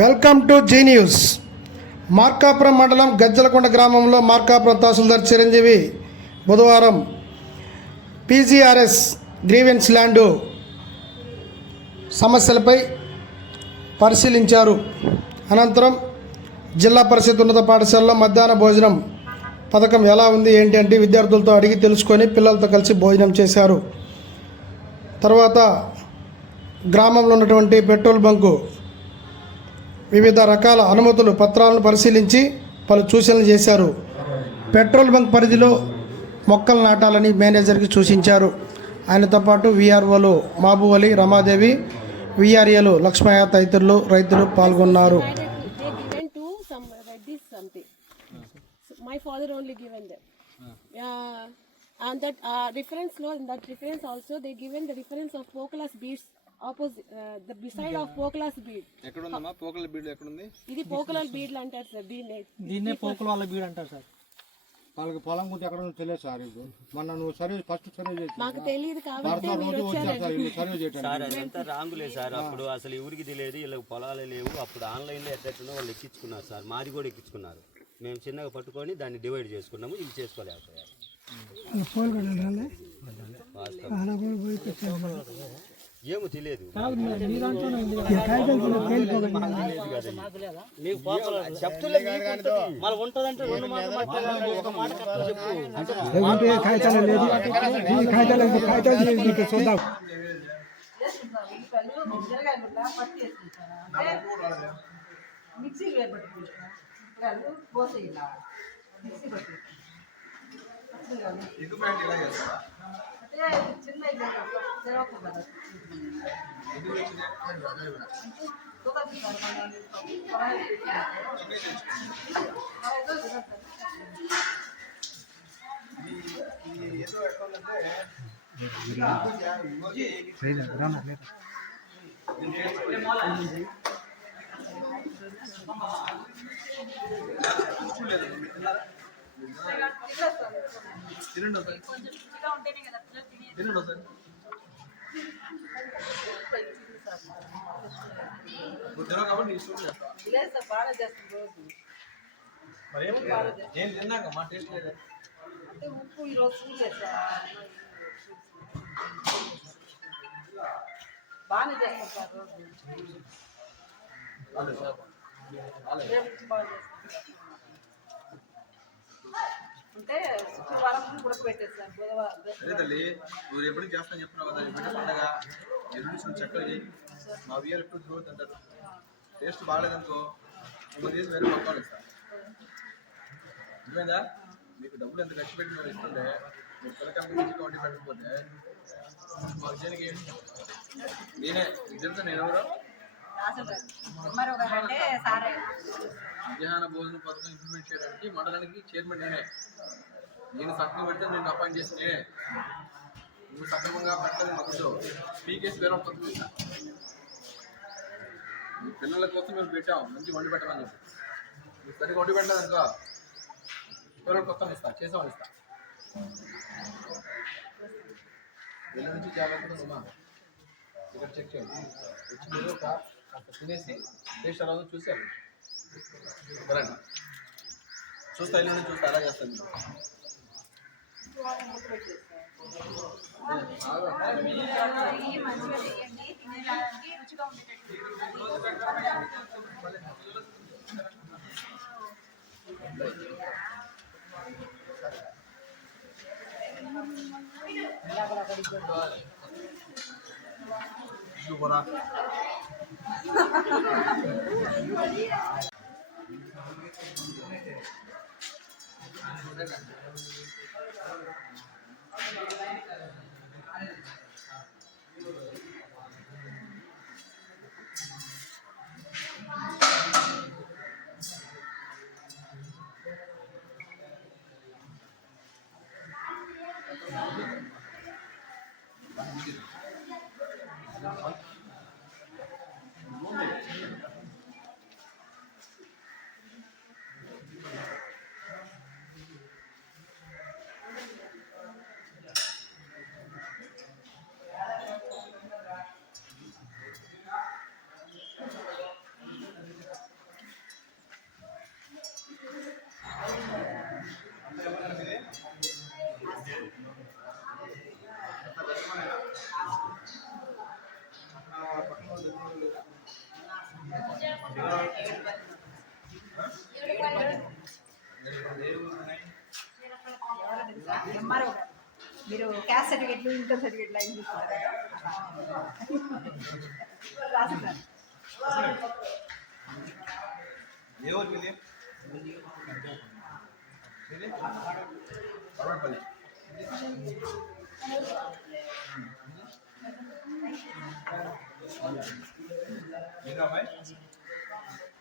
Welcome to Zee News. Markapuram మండలం గజ్జలకొండ గ్రామంలో మార్కాపురం తహసీల్దార్ చిరంజీవి బుధవారం పీజీఆర్ఎస్ గ్రీవెన్స్ ల్యాండు సమస్యలపై పరిశీలించారు. అనంతరం జిల్లా పరిషత్ ఉన్నత పాఠశాలలో మధ్యాహ్న భోజనం పథకం ఎలా ఉంది ఏంటి అంటే విద్యార్థులతో అడిగి తెలుసుకొని పిల్లలతో కలిసి భోజనం చేశారు. తర్వాత గ్రామంలో ఉన్నటువంటి పెట్రోల్ బంకు వివిధ రకాల అనుమతులు పత్రాలను పరిశీలించి పలు సూచనలు చేశారు. పెట్రోల్ బంక్ పరిధిలో మొక్కలు నాటాలని మేనేజర్కి సూచించారు. ఆయనతో పాటు వీఆర్ఓలో మహబూ అలీ రమాదేవి విఆర్ఏలు లక్ష్మయ్య తదితరులు రైతులు పాల్గొన్నారు. And that uh, reference law, in that reference also, they given the reference of Pokalas beads. Beside of Poclas bead. ఎక్కడుందమ్మా? Pokala బీడు ఇది పోకలాల్ బీడ్లు అంటారు సార్ దీన్ని. దీన్నే పోకుల వాళ్ళ బీడు అంటారు సార్. వాళ్ళకి పొలం గురించి ఎక్కడ ఉందో తెలియదు సార్ ఇది. మొన్న నువ్వు సర్వే ఫస్ట్ సర్వే చేసి మాకు తెలియదు కాబట్టి సార్ మీరు రోజు వచ్చారు సార్ వీళ్ళు సర్వే చేయడానికి సార్ అదంతా రాంగులే సార్. అప్పుడు అసలు ఎవరికి తెలియదు వీళ్ళకి పొలాలే లేవు. అప్పుడు ఆన్లైన్లో ఎట్లెట్లనో వాళ్ళు ఎక్కించుకున్నారు సార్. మాది కూడా ఎక్కించుకున్నారు. మేము చిన్నగా పట్టుకొని దాన్ని డివైడ్ చేసుకున్నాము. ఇది చేసుకోలేకపోయారు. వాస్తవం. ఏమో తెలియదు. చెప్తులే. మళ్ళీ ఉంటదంటే రెండు మాటలు ఒక మాట చెప్పు. మిక్సీ ఇప్పుడు పోసే ఇలా మిక్సీ పట్టు అంటే చిన్న ఇల్లు కదా, తెరవకు కదా. కుదరదు సార్, మన పరాయి పరాయితో కుదరదు. లేదు సార్ బాగా చేస్తుంది రోజు అంటే ఉప్పు ఈరోజు చూడలేదు సార్ బాగానే చేస్తాం. సార్ రోజు రేపు నుంచి బాగా చేస్తాం అంటే శుక్రవారం నుంచి ఉడకబెట్టేస్తాను బుధవారం అదే తల్లి నువ్వు ఎప్పుడు చేస్తాను చెప్తున్నావు కదా బిడ్డ పండగ ఎప్పుడు చూసి చక్కగా చేయి. మా వియర్ ఎప్పుడు గ్రోత్ అంటారు. టేస్ట్ బాగాలేదనుకో ఇంకో తీసి వేరే పక్కన ఇస్తాను అర్థమైందా? మీకు డబ్బులు ఎంత ఖర్చు పెట్టి మేము ఇస్తుంటే మీరు పిల్లకాయలకు మంచిగా వండి పెట్టకపోతే మాకు చేయడానికి ఏంటి? నేనే తెలుసా నేను ఎవరో? మధ్యాహ్న భోజన పథకం ఇంప్లిమెంట్ చేయడానికి మండలానికి చైర్మన్ నేనే. నేను సక్రమం పెడితే నేను అపాయింట్ చేసి నువ్వు సక్రమంగా పెట్టలేదు మాకు పీకేసి వేరే వస్తుంది మీ పిల్లల కోసం మేము పెట్టాం. మంచి వండి పెట్టమని చెప్పి. మీరు సరిగ్గా వండి పెట్టలేదు అనుకో. వేరే కొత్త ఇస్తా చేసామని ఇస్తా వెళ్ళ నుంచి జాగ్రత్తగా ఉన్నా ఇక్కడ చెక్ చేయండి వచ్చి మీరు ఒక కాస్త తినేసి టేస్ట్ అలా చూసారు చూస్తా వెళ్ళి చూస్తా అలా చేస్తాను. శుభరా మీరు క్యాస్ట్ సర్టిఫికెట్లు ఇంటర్ సర్టిఫికేట్లు అవి చూస్తున్నారు రాస్తున్నారు ఏంటమ్మాయి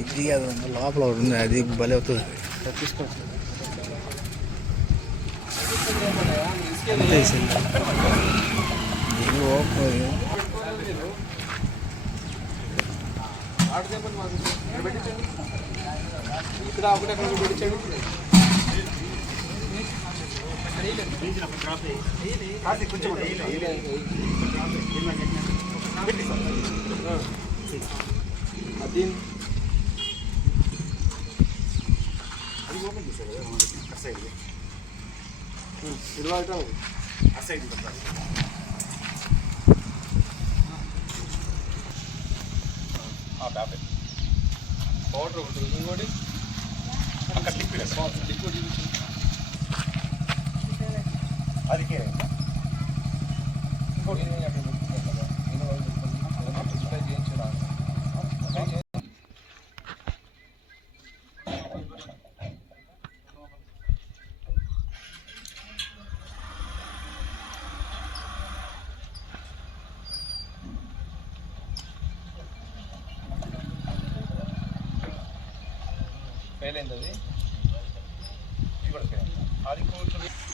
ఇది అది లోపల ఉంది అది భలే అవుతుంది ఇక్కడ ఒకటి అక్కడ ఒకటి పెట్టించండి కార్తీక్ కొంచెం అది ఓపెన్ చేశారు కదా మనకి ఆ ఇరవై ఆ పౌడర్ ఒకటి ఇంకోటి అక్కడ లిక్విడ్ లిక్విడ్ చూపించండి అదికే ఇంకోటి నేను అక్కడ పెట్టుకున్నాను కదా నేను వాళ్ళు పెట్టుకున్నాను డిస్ప్లే అదికే ఫెయిల్ అయింది అది ఇది అది కూడా